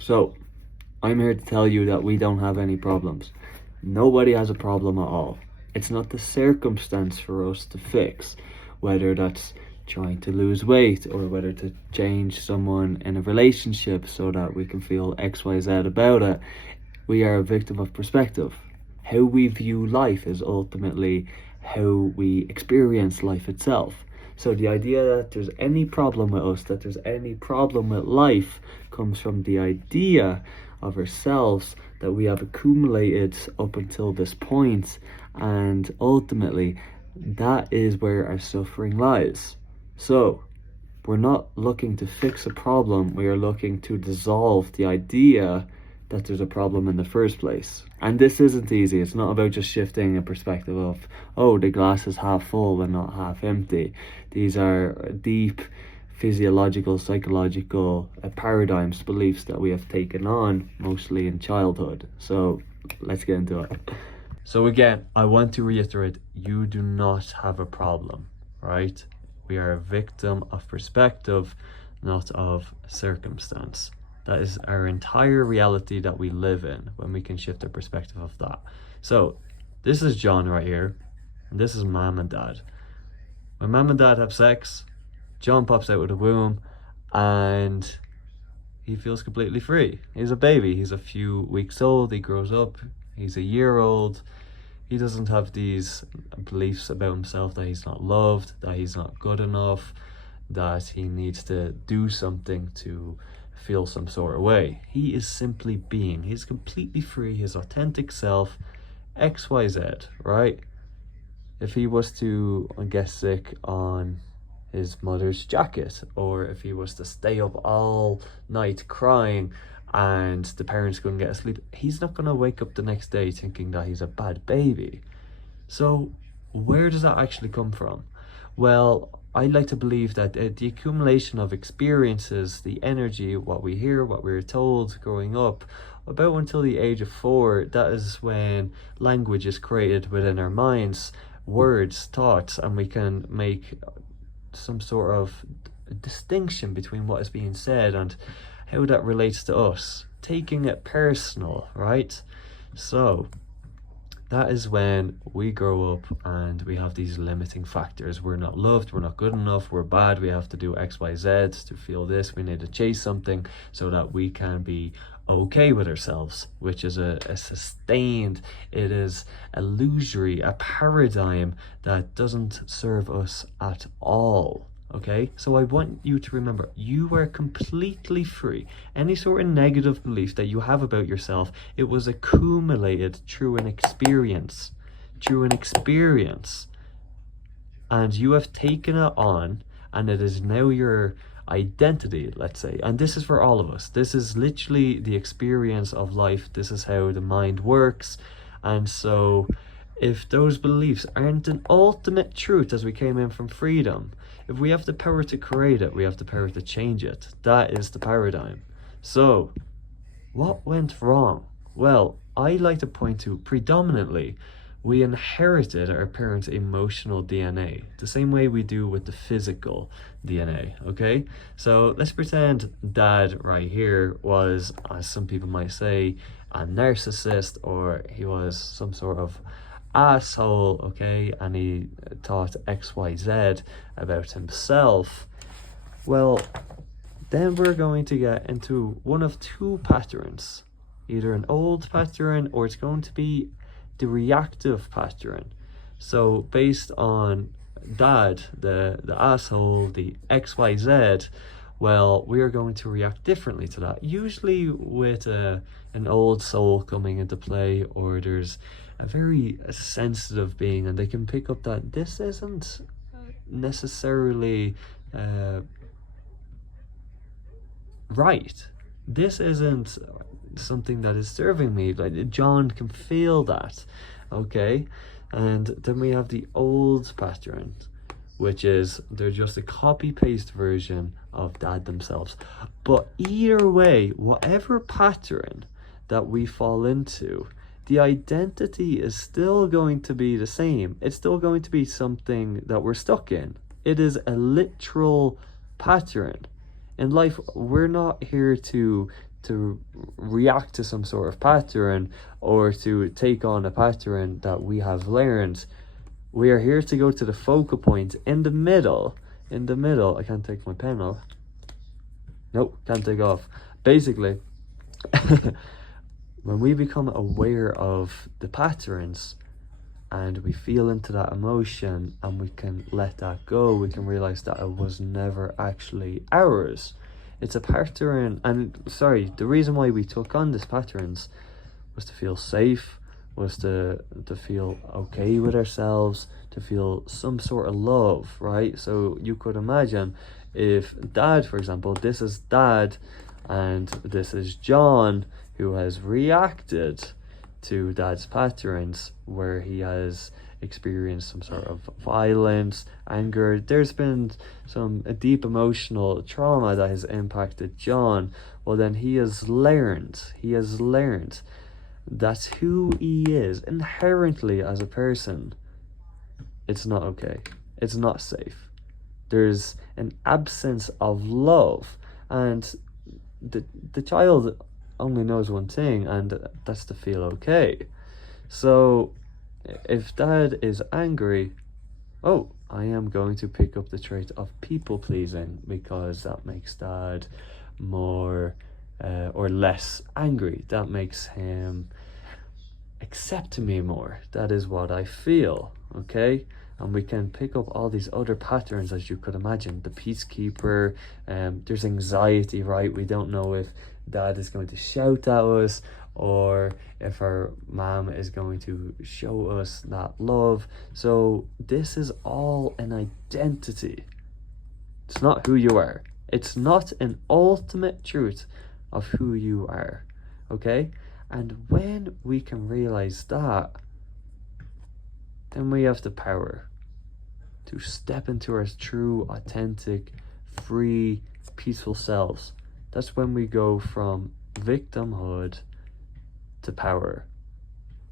So, I'm here to tell you that we don't have any problems. Nobody has a problem at all. It's not the circumstance for us to fix, whether that's trying to lose weight or whether to change someone in a relationship so that we can feel XYZ about it. We are a victim of perspective. How we view life is ultimately how we experience life itself. So the idea that there's any problem with us, that there's any problem with life, comes from the idea of ourselves that we have accumulated up until this point, and ultimately that is where our suffering lies. So we're not looking to fix a problem, we are looking to dissolve the idea that there's a problem in the first place. And this isn't easy. It's not about just shifting a perspective of, oh, the glass is half full and not half empty. These are deep physiological, psychological paradigms, beliefs that we have taken on mostly in childhood. So let's get into it. So again, I want to reiterate, you do not have a problem, right? We are a victim of perspective, not of circumstance. That is our entire reality that we live in when we can shift our perspective of that. So this is John right here, and this is mom and dad. When mom and dad have sex, John pops out of the womb and he feels completely free. He's a baby, he's a few weeks old, he grows up, he's a year old. He doesn't have these beliefs about himself that he's not loved, that he's not good enough, that he needs to do something to feel some sort of way. He is simply being. He's completely free, his authentic self, XYZ, right? If he was to get sick on his mother's jacket, or if he was to stay up all night crying and the parents couldn't get asleep, he's not going to wake up the next day thinking that he's a bad baby. So where does that actually come from? Well, I like to believe that the accumulation of experiences, the energy, what we hear, what we're told growing up, about until the age of 4, that is when language is created within our minds, words, thoughts, and we can make some sort of distinction between what is being said and how that relates to us, taking it personal, right? So that is when we grow up and we have these limiting factors. We're not loved, we're not good enough, we're bad, we have to do XYZ to feel this, we need to chase something so that we can be okay with ourselves, which is a sustained, it is illusory, a paradigm that doesn't serve us at all. Okay, so I want you to remember, you are completely free. Any sort of negative belief that you have about yourself, it was accumulated through an experience, and you have taken it on, and it is now your identity, let's say. And this is for all of us. This is literally the experience of life. This is how the mind works. And so if those beliefs aren't an ultimate truth as we came in from freedom, if we have the power to create it, we have the power to change it. That is the paradigm. So what went wrong? Well, I like to point to predominantly we inherited our parents' emotional DNA, the same way we do with the physical DNA, okay? So let's pretend dad right here was, as some people might say, a narcissist, or he was some sort of asshole, okay, and he thought XYZ about himself. Well, then we're going to get into one of two patterns, either an old pattern or it's going to be the reactive pattern. So based on dad, the asshole, the XYZ, well, we are going to react differently to that, usually with an old soul coming into play, or there's a very sensitive being and they can pick up that this isn't necessarily right. This isn't something that is serving me. Like John can feel that, okay? And then we have the old pattern, which is they're just a copy-paste version of dad themselves. But either way, whatever pattern that we fall into, the identity is still going to be the same. It's still going to be something that we're stuck in. It is a literal pattern. In life, we're not here to to react to some sort of pattern or to take on a pattern that we have learned. We are here to go to the focal point in the middle. I can't take my pen off. Nope, can't take off. Basically, when we become aware of the patterns and we feel into that emotion and we can let that go, we can realize that it was never actually ours. It's a pattern, and the reason why we took on these patterns was to feel safe, was to feel okay with ourselves, to feel some sort of love, right? So you could imagine if Dad, for example, this is Dad and this is John, who has reacted to Dad's patterns where he has experienced some sort of violence, anger. There's been some deep emotional trauma that has impacted John. Well, then he has learned that's who he is inherently as a person. It's not okay. It's not safe. There's an absence of love, and the child only knows one thing, and that's to feel okay. So if Dad is angry, oh, I am going to pick up the trait of people pleasing because that makes Dad more or less angry. That makes him accept me more. That is what I feel, okay? And we can pick up all these other patterns, as you could imagine. The peacekeeper, there's anxiety, right? We don't know if Dad is going to shout at us or if our mom is going to show us that love. So this is all an identity. It's not who you are. It's not an ultimate truth of who you are, okay? And when we can realize that, then we have the power to step into our true, authentic, free, peaceful selves. That's when we go from victimhood to power,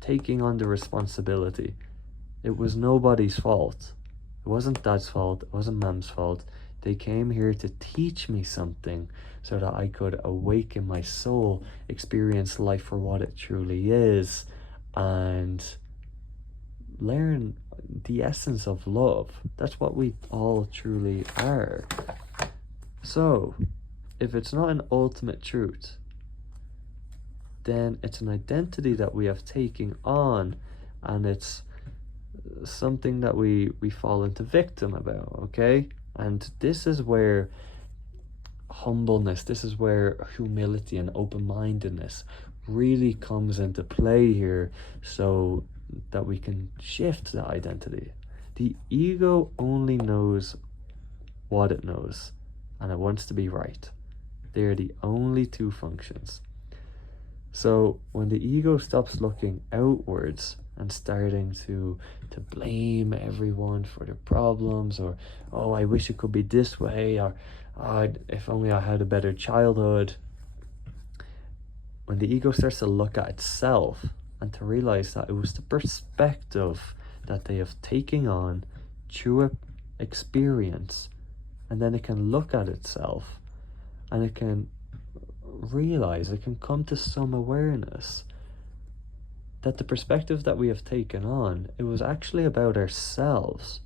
taking on the responsibility. It was nobody's fault. It wasn't Dad's fault. It wasn't Mom's fault. They came here to teach me something so that I could awaken my soul, experience life for what it truly is, and learn the essence of love. That's what we all truly are. So, if it's not an ultimate truth, then it's an identity that we have taken on, and it's something that we fall into victim about, okay? And this is where humbleness, this is where humility and open-mindedness really comes into play here, so that we can shift the identity. The ego only knows what it knows, and it wants to be right. They are the only two functions. So when the ego stops looking outwards and starting to blame everyone for their problems, or, oh, I wish it could be this way, or, oh, if only I had a better childhood. When the ego starts to look at itself and to realize that it was the perspective that they have taken on through experience, and then it can look at itself and it can realize, it can come to some awareness that the perspective that we have taken on, it was actually about ourselves,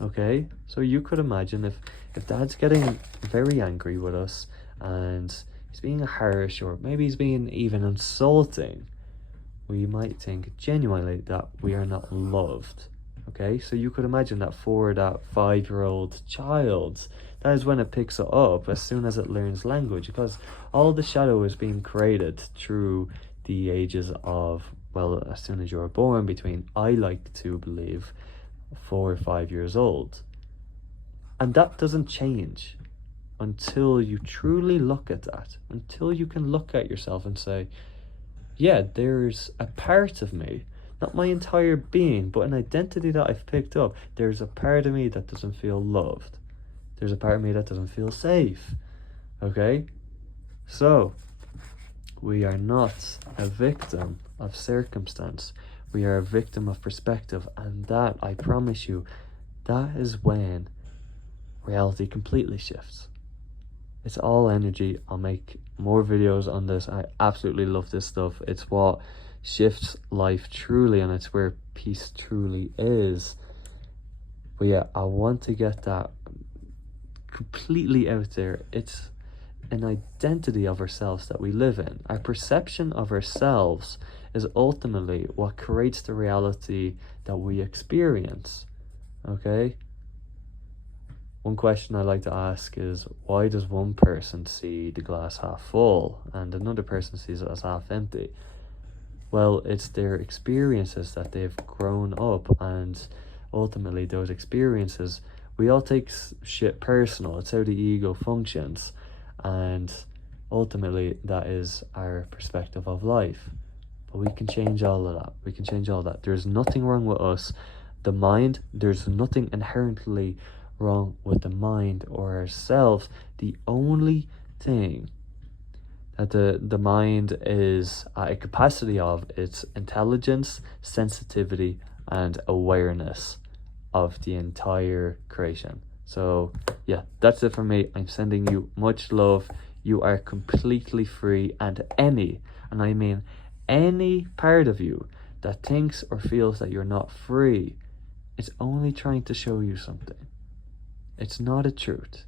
okay? So you could imagine if Dad's getting very angry with us and he's being harsh, or maybe he's being even insulting, we might think genuinely that we are not loved, okay? So you could imagine that for that 5-year-old child, that is when it picks it up as soon as it learns language, because all the shadow is being created through the ages of, well, as soon as you're born, between, I like to believe, 4 or 5 years old. And that doesn't change until you truly look at that, until you can look at yourself and say, yeah, there's a part of me, not my entire being, but an identity that I've picked up. There's a part of me that doesn't feel loved. There's a part of me that doesn't feel safe, okay? So, we are not a victim of circumstance. We are a victim of perspective, and that, I promise you, that is when reality completely shifts. It's all energy. I'll make more videos on this. I absolutely love this stuff. It's what shifts life truly, and it's where peace truly is. But yeah, I want to get that completely out there. It's an identity of ourselves that we live in. Our perception of ourselves is ultimately what creates the reality that we experience. Okay? One question I like to ask is, why does one person see the glass half full and another person sees it as half empty? Well, it's their experiences that they've grown up, and ultimately those experiences, we all take shit personal. It's how the ego functions, and ultimately that is our perspective of life. But we can change all of that. We can change all that. There's nothing wrong with us. The mind, there's nothing inherently wrong with the mind or ourselves. The only thing that the mind is at a capacity of, its intelligence, sensitivity, and awareness of the entire creation. So yeah, that's it for me. I'm sending you much love. You are completely free, and and I mean any part of you that thinks or feels that you're not free, it's only trying to show you something. It's not a truth.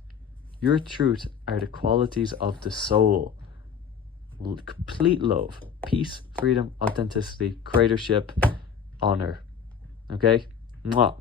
Your truth are the qualities of the soul. Complete love, peace, freedom, authenticity, creatorship, honor. Okay? Mwah.